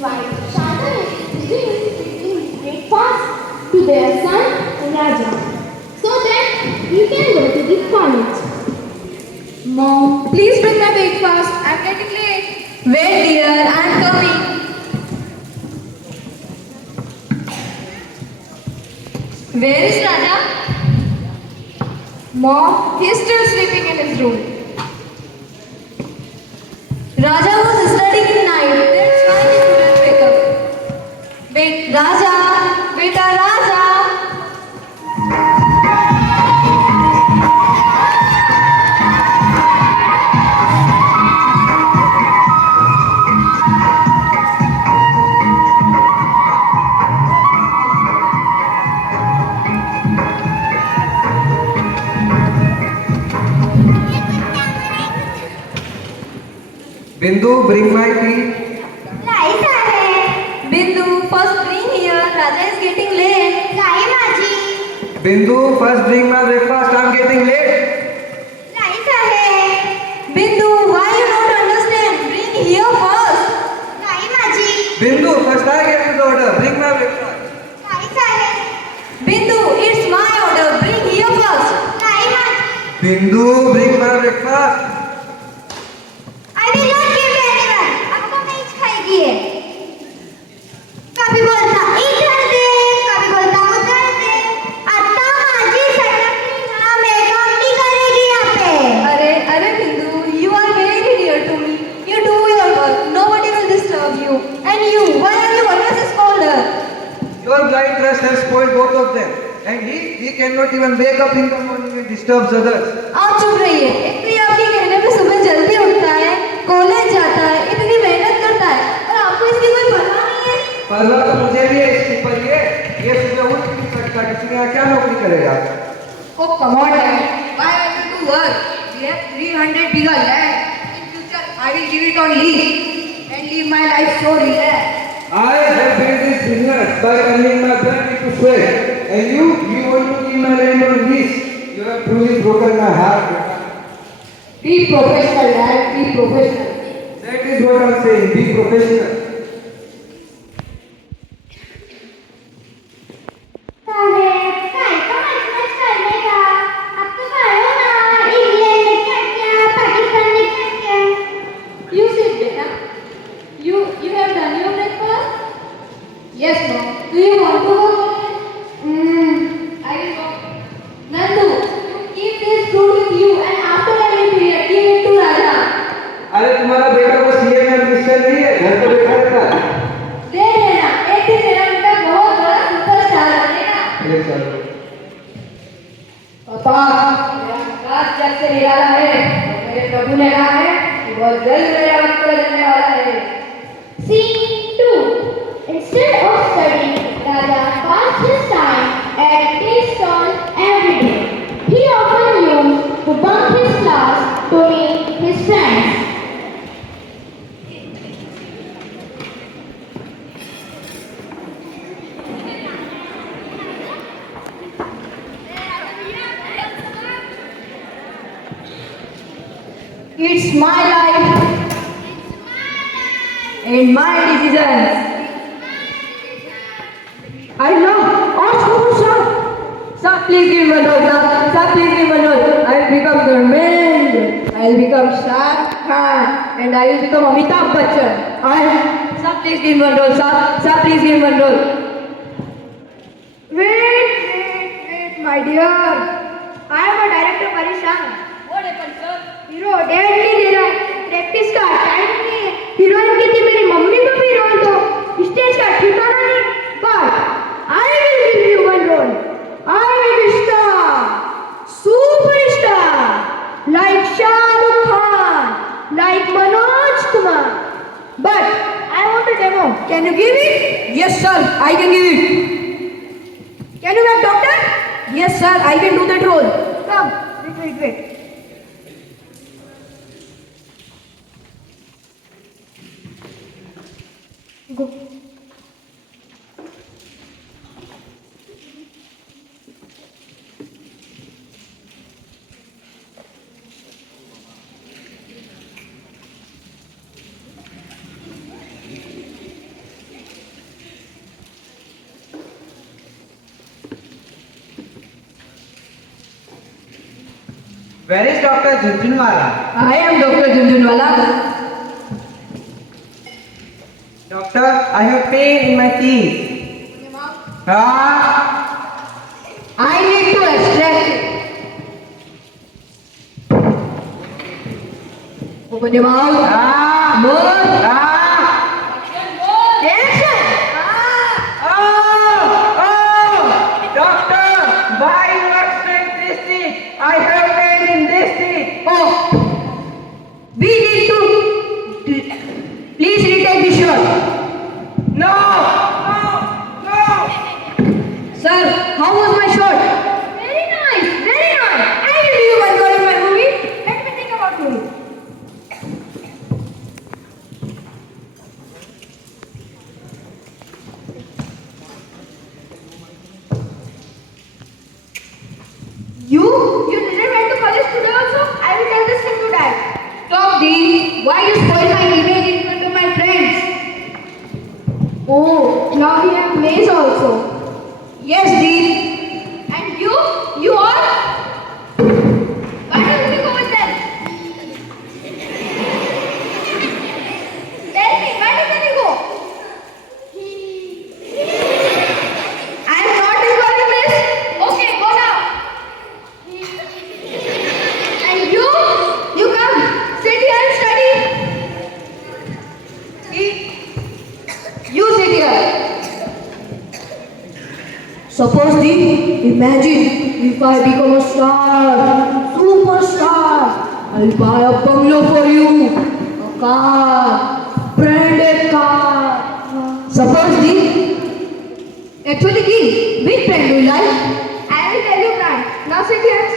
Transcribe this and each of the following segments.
wife Shantanu is giving breakfast to their son Raja so that he can go to the college. Mom, please bring my breakfast. I'm getting late. Wait, dear, I'm coming. Where is Raja? Mom, he's still sleeping in his room. Raja was studying in night. That's why he couldn't wake up. Wait, Raja! Beta Raja! Bindu, bring my tea. Light आहे. Bindu, first bring here. Raja is getting late. लाई माझी. Bindu, first bring my breakfast. I'm getting late. Light आहे. Bindu, why you don't understand? Bring here first. लाई माझी. Bindu, first I get the order. Bring my breakfast. Light आहे. Bindu, it's my order. Bring here first. लाई माझी. Bindu, bring my breakfast. I will not give to anyone. आपको मैं ही खाएगी है. कभी बोलता इधर दे, कभी बोलता उधर दे. आता माझी सटकली ना मैं काम नहीं करेगी यहाँ पे. Arey Bindu, you are very dear to me. You do your work. Nobody will disturb you. And you, why are you always scold her? Your blind trust has spoiled both of them. And he cannot even wake up in the morning and disturbs others. आप चुप रहिए. एक तो ये आपके कहने पे सुबह जल्दी उठता है, कॉलेज जाता है, इतनी मेहनत करता है, और आपको इसकी कोई परवाह नहीं है. परवाह तो मुझे भी है इसकी, पर ये सुबह उठ नहीं सकता, किसी यहाँ क्या नौकरी करेगा? Oh, come on, Dad. Why are you to work? We have 300 bigger land. In future, I will give it on lease and live my life so relaxed. I have built this business by earning my blood into sweat. And you want to keep my land on lease. You have truly broken my heart. Be professional, Dad. Be professional. That is what I'm saying. Be professional. साहेब, काय का मजमज करने का? अब तो पढ़ो ना. England ने क्या किया, पाकिस्तान ने क्या किया? You sit, beta. You have done your breakfast? Yes, Mom. Do you want to go again? I will go. Nandu, keep this fruit with you and after every period give it to Raja. अरे तुम्हारा बेटा को CA में admission नहीं है, घर पे बैठा रहता है। दे देना, एक दिन मेरा बेटा बहुत बड़ा सुपरस्टार बनेगा. ये चलो। पापा, मेरा विकास जब से निराला है, और मेरे प्रभु ने कहा है कि बहुत जल्द मेरा अंकुर जन्मने वाला है. Scene 2. Instead of studying, Raja passed his time at tea stall every day. He often used to bunk his class to meet his friends. It's my life and my decisions. I know. Oh, sir, please give me one roll, sir. Sir, please give me one roll. I will become the man. I will become Shah Khan and I will become Amitabh Bachchan. Sir, please give me one roll, sir. Sir, please give me one roll. Wait, my dear. I am a director, Parishan. What happened, sir? Hero date नहीं दे रहा है, practice का time नहीं है. Heroine की थी मेरी मम्मी को भी रोल दो, स्टेज का ठिकाना नहीं. But I will give you one role. I will be star, superstar, like Shahrukh Khan, like Manoj Kumar. But I want a demo. Can you give it? Yes, sir. I can give it. Can you make doctor? Yes, sir. I can do that role. Come. Wait. Go. Where is Dr. Junjunwala? I am Dr. Junjunwala. Doctor, I have pain in my teeth. I need to extract it. Open your mouth. More. Action. Doctor, why you extract this teeth? I have pain in this teeth. Oh, we need to. Please retake the shirt. No. Sir, how was my shirt? Very nice, very nice. I will give you $1 in my movie. Let me think about movie. You didn't went to college today also? I will tell this thing to dad. Stop, Dean. Why you spoil my image in front of my friends? Oh, now we have Maze also. Yes, Dean. And you are? Why don't you go with them? Tell me, why doesn't he go? I am not involved in this. Okay, go now. And you come, sit here and study. You sit here. Suppose imagine if I become a star, superstar. I'll buy a bungalow for you, a car, branded car. Suppose actually which brand do you like? I will tell you brand. Now sit here and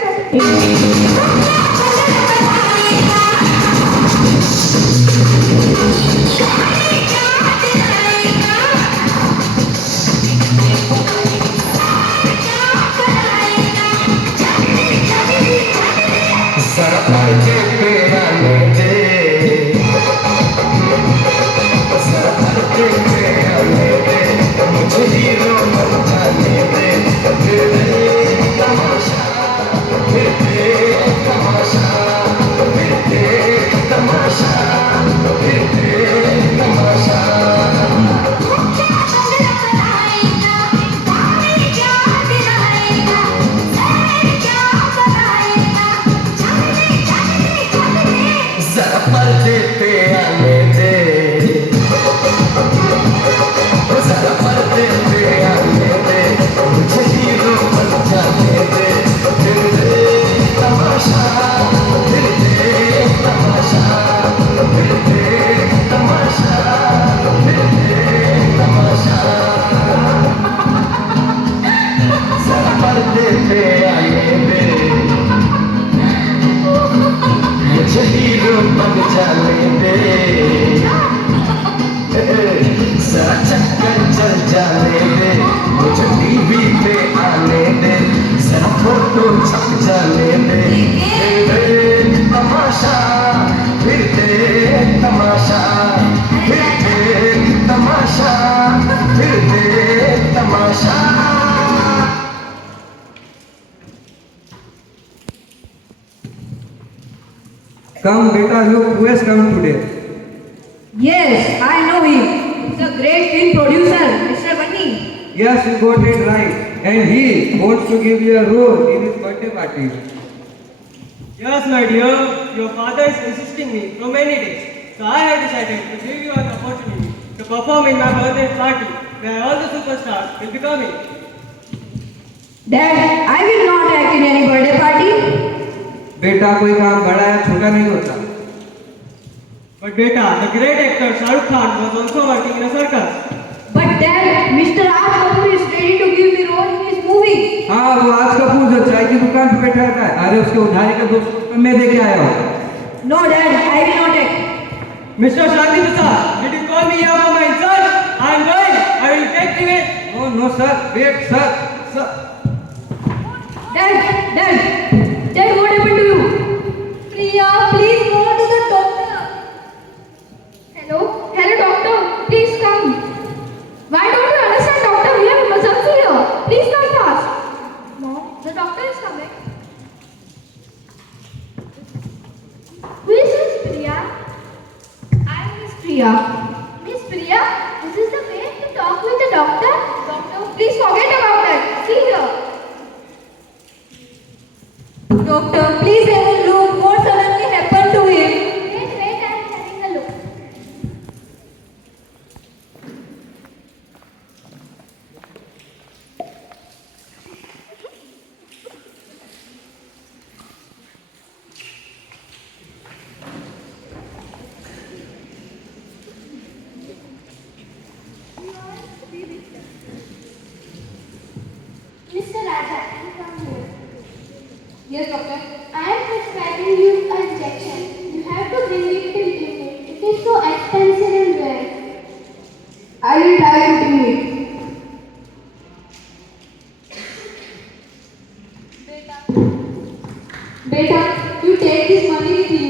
Come, beta, look who has come today. Yes, I know him. He's a great film producer, Mr. Bunny. Yes, you got it right. And he wants to give you a role in his birthday party. Yes, my dear, your father is insisting me for many days. So I have decided to give you an opportunity to perform in my birthday party where all the superstars will be coming. Dad, I will not act in any birthday party. बेटा कोई काम बड़ा या छोटा नहीं होता. But beta, the great actor Shah Rukh Khan was also working in a circus. But Dad, Mr. Raj Kapoor is ready to give me role in his movie. हाँ वो आज कपूर जो चाय की दुकान पे बैठा रहता है. अरे उसके उधारी का 200 रुपये मैं दे के आया हूँ. No, Dad, I will not act. Mr. Shanti Prasad, did you call me here for my insult? I am going. I will take you in. No, no sir, wait sir. Dad, what happened to you? Priya, please go to the doctor. Hello, doctor. Please come. Why don't you understand, doctor? We have emergency here. Please come fast. Mom, the doctor is coming. Priya. Miss Priya, this is the way to talk with the doctor? Doctor, please forget about that. See here. Doctor, please have a look. What suddenly happened to him? Wait, I am having a look. Mr. Raja, you come here. Yes, doctor. I am prescribing you an injection. You have to bring it till evening. It is so expensive and rare. I will try to bring it. Beta, you take this money with you.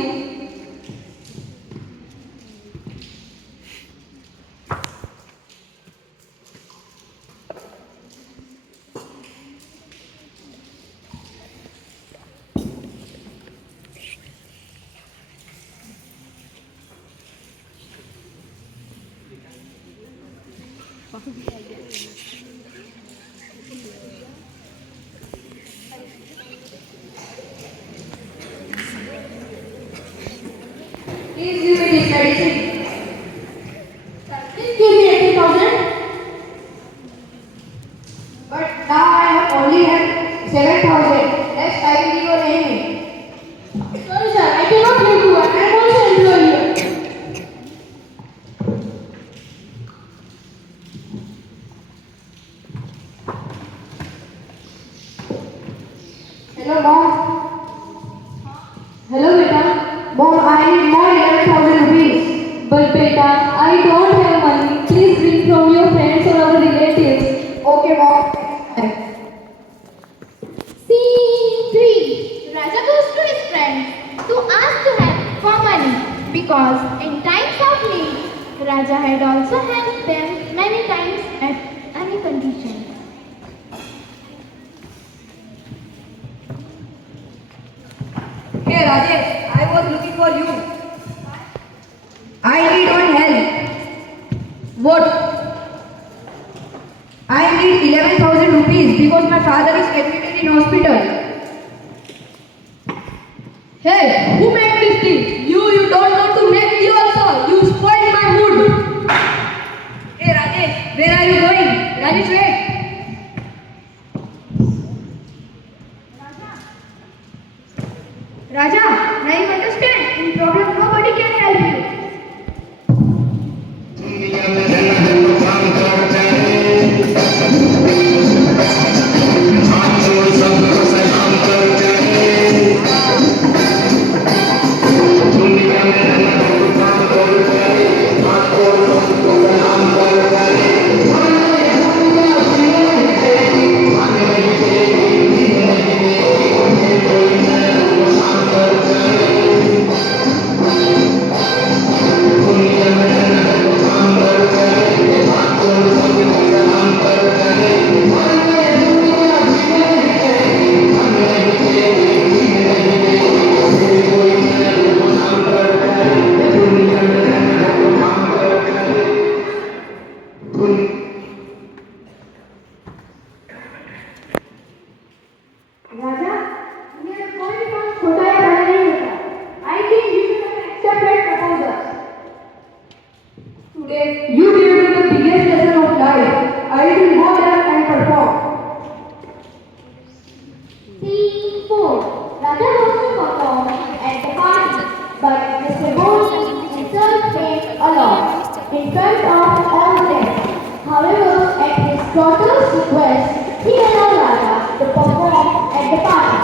Please give me this medicine. Please give me 80,000. But now I have only had 7,000. Next I will give you any. Sorry sir, I cannot give you. I am also employee here. Hello, mom. Hello, beta. Mom, I need more 11,000 rupees. But beta, I don't have money. Please bring from your friends or our relatives. Okay, mom. Scene 3. Raja goes to his friend to ask to help for money because in times of need, Raja had also helped them many times at any condition. Hey, Rajesh, I was looking for you. I need one help. What? I need 11,000 rupees because my father is admitted in hospital. Hey, who made this thing? You don't know to make me also. You spoiled my mood. Hey, Rajesh, where are you going? Rajesh, wait. Raja, now you understand. In problem, nobody can help you. राजा, मेरा कोई काम छोटा या बड़ा नहीं होता. I think you should accept that proposal. Today, you gave me the biggest lesson of life. I will go there and perform. Scene 4. Raja goes to perform at the party, but Mr. Boni himself came along in front of all guests. However, at his daughter's request, he allowed Raja to perform at the party.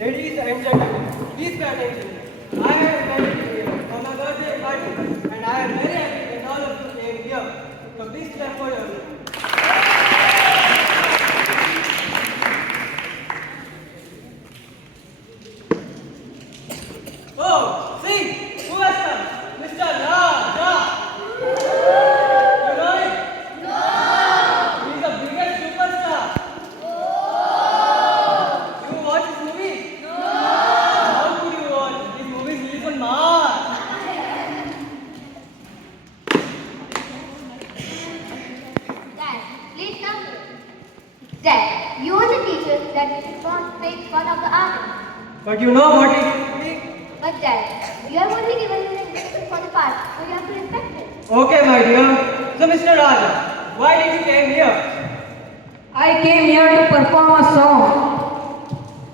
Ladies and gentlemen, please pay attention. I have invited you here for my birthday party, and I am very happy that all of you came here. So please clap for yourself. Oh, see, who has come? Mr. Raja. that we should not make fun of the army. But you know what it is. But Dad, you have only given an example for the past, so you have to respect it. Okay, my dear. So, Mr. Raja, why did you came here? I came here to perform a song.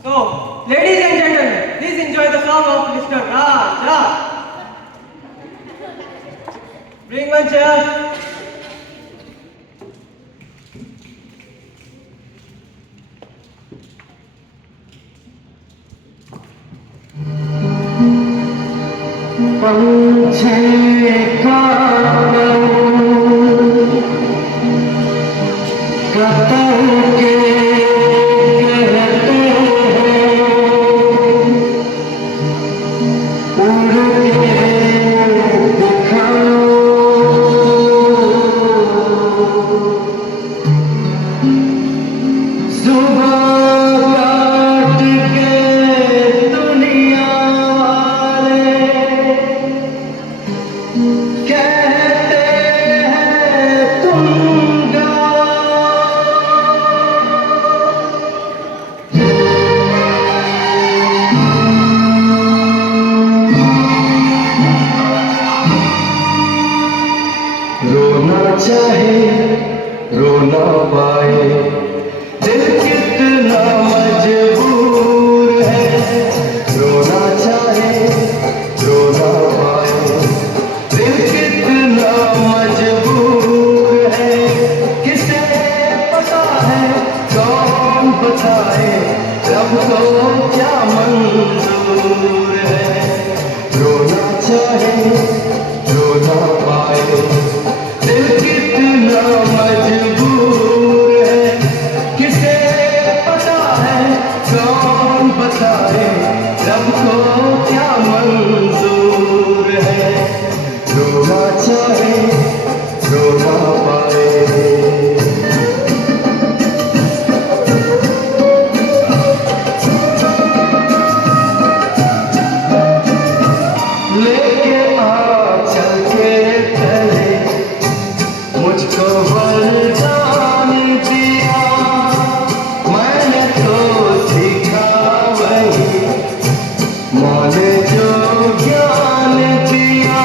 So, ladies and gentlemen, please enjoy the song of Mr. Raja. Bring one chair. रोना चाहे रो ना पाए दिल कितना मजबूर है रोना चाहे रो ना पाए दिल कितना मजबूर है किसे पता है कौन बताए रब को क्या मंजूर है रोना चाहे रो ना पाए दिल कितना मजबूर है किसे पता है कौन बताए रब को क्या मंजूर है रोना चाहे रो ना पाए लेके आ चल के चले मुझको वरदान दिया मैंने तो सीखा वही माने जो ज्ञान दिया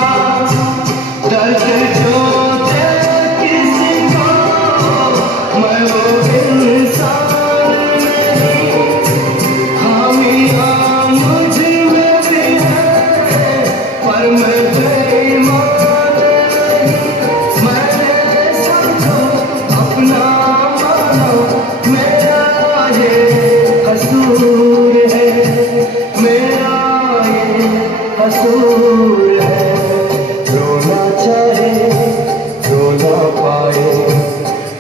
दर्द जो दे किसी को मैं वो इंसान नहीं खामियां मुझ में भी है पर मैं बेईमान नहीं मैंने सबको अपना माना मेरा ये कसूर है मेरा ये कसूर है रोना चाहे रो ना पाए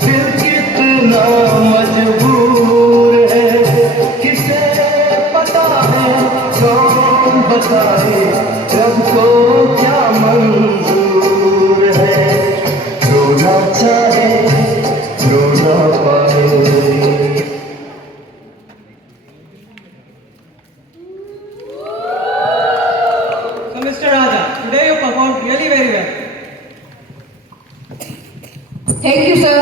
दिल कितना मजबूर है किसे पता है कौन बताए रब को क्या मंजूर है रोना चाहे रो ना पाए So, Mr. Raja, today you performed really very well. Thank you, sir.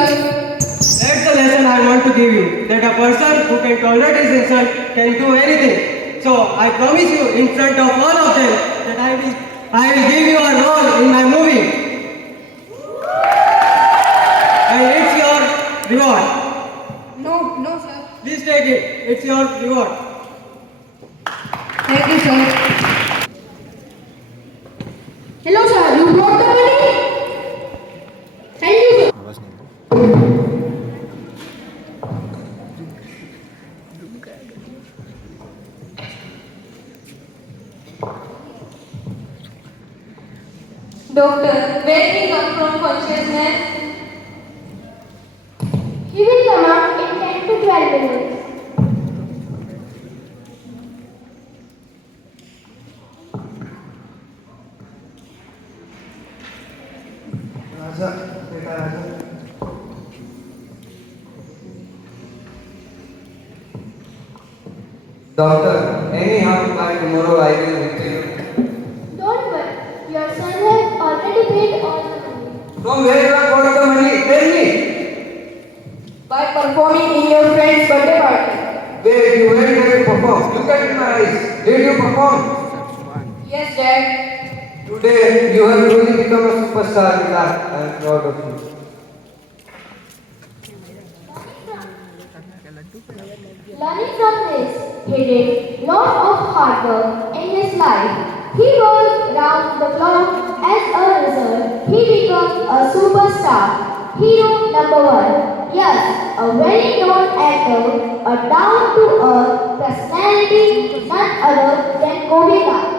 That's the lesson I want to give you, that a person who can tolerate his insult can do anything. So, I promise you in front of all of them that I will give you a role in my movie. And it's your reward. No, sir. Please take it. It's your reward. Thank you, sir. Hello, sir. You brought the money? Thank you, sir. Doctor, when he come from consciousness? He will come out in 10 to 12 minutes. राजा बेटा राजा Doctor, anyhow, by tomorrow I will repay you. Don't worry, your son has already paid all the money. From where you have got the money? Tell me. By performing in your friend's birthday party. Where? look at my eyes. Did you perform? Yes, Dad. Today, you have truly become a superstar, Mila. I am proud of you. Learning from this, he did lot of hard work in his life. He worked round the clock. As a result, he became a superstar. Hero number one. Yes, a very known actor, a down-to-earth personality, none other than Govinda.